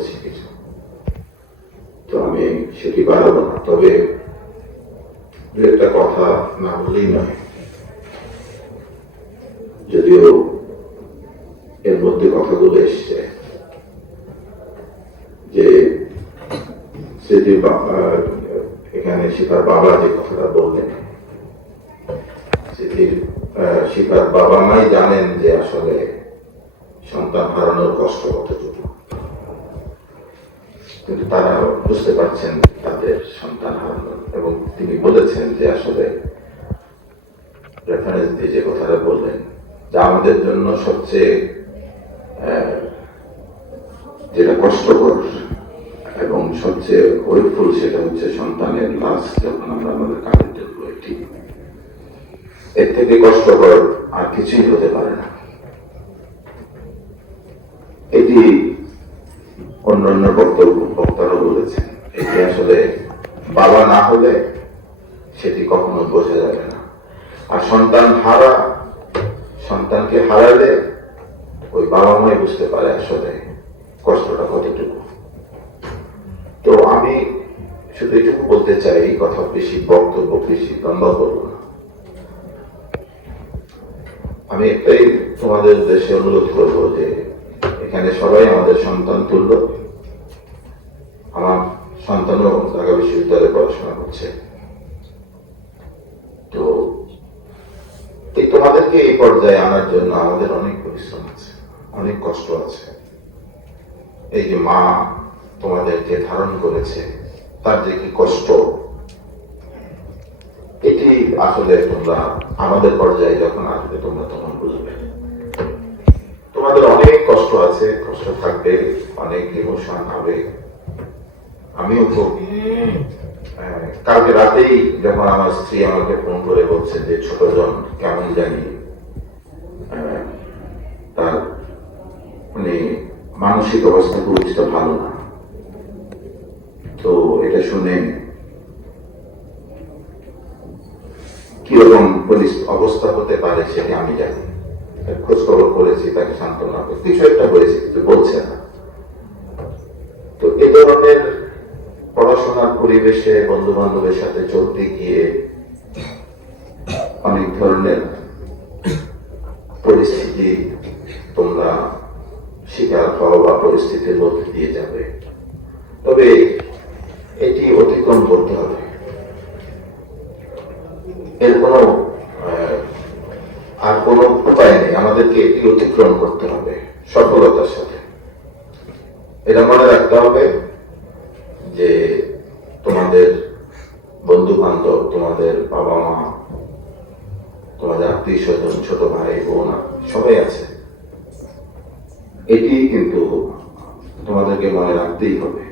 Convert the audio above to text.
বলেছি কিছু তো আমি সেটি বাড়াবো না? তবে দু একটা কথা না বললেই নয়। যদিও এর মধ্যে কথাগুলো এসছে যে বাবা এখানে শিকার বাবা যে কথাটা বললেন আহ, শিকার বাবা মাই জানেন যে আসলে সন্তান হারানোর কষ্ট কতটুকু। কিন্তু তারা বুঝতে পারছেন তাদের সন্তান হারানো এবং তিনি বলেছেন যে আসলে রেফারেন্স দিয়ে যে কথাটা বললেন, যা আমাদের জন্য সবচেয়ে যেটা কষ্টকর এবং সবচেয়ে ওয়েটফুল সেটা হচ্ছে সন্তানের লাশ যখন আমরা আমাদের কাঁধে তুলবো এটি। এর থেকে কষ্টকর আর কিছুই হতে পারে না। এটি অন্যান্য বক্তব্য বক্তারা বলেছেন। এটি আসলে বাবা না হলে সেটি কখনো বোঝা যাবে না। আর সন্তান হারা, সন্তানকে হারালে ওই বাবা মাই বুঝতে পারে আসলে কষ্টটা কতটুকু। তো আমি শুধু এটুকু বলতে চাই, এই কথা বেশি বক্তব্য, বেশি লম্বা করব না। আমি একটাই তোমাদের উদ্দেশ্যে অনুরোধ করব যে এখানে সবাই আমাদের সন্তান তুল্য। আমার সন্তানও ঢাকা বিশ্ববিদ্যালয়ে পড়াশোনা করছে। তো, এই তোমাদেরকে এই পর্যায়ে আনার জন্য আমাদের অনেক পরিশ্রম আছে, অনেক কষ্ট আছে। এই যে মা তোমাদেরকে ধারণ করেছে, তার যে কি কষ্ট, এটি আসলে তোমরা আমাদের পর্যায়ে যখন আসবে, তোমরা তখন বুঝবে। আছে কষ্ট থাকবে অনেক ইমোশন হবে। আমিও খুব কালকে রাতেই যখন আমার স্ত্রী আমাকে ফোন করে বলছে যে ছোট জন কেমন জানি? তার মানে মানসিক অবস্থা খুব একটা ভালো না। তো এটা শুনে কীরকম অবস্থা হতে পারে সেটা আমি জানি খোঁজ খবর করেছি, তাকে সান্ত্বনা কিছু একটা হয়েছে কিন্তু বলছে না। তো এ ধরনের পড়াশোনার পরিবেশে বন্ধু বান্ধবের সাথে চলতে গিয়ে অনেক ধরনের পরিস্থিতি তোমরা শিকার হও বা পরিস্থিতির মধ্যে দিয়ে যাবে। তবে এটি অতিক্রম করতে হবে। এর কোনো আর কোনো উপায় নেই। আমাদেরকে এটি অতিক্রম করতে হবে সফলতার সাথে। এটা মনে রাখতে হবে যে তোমাদের বন্ধু বান্ধব তোমাদের বাবা মা তোমাদের আত্মীয় স্বজন ছোট ভাই, বোন, সবাই আছে। এটি কিন্তু তোমাদেরকে মনে রাখতেই হবে।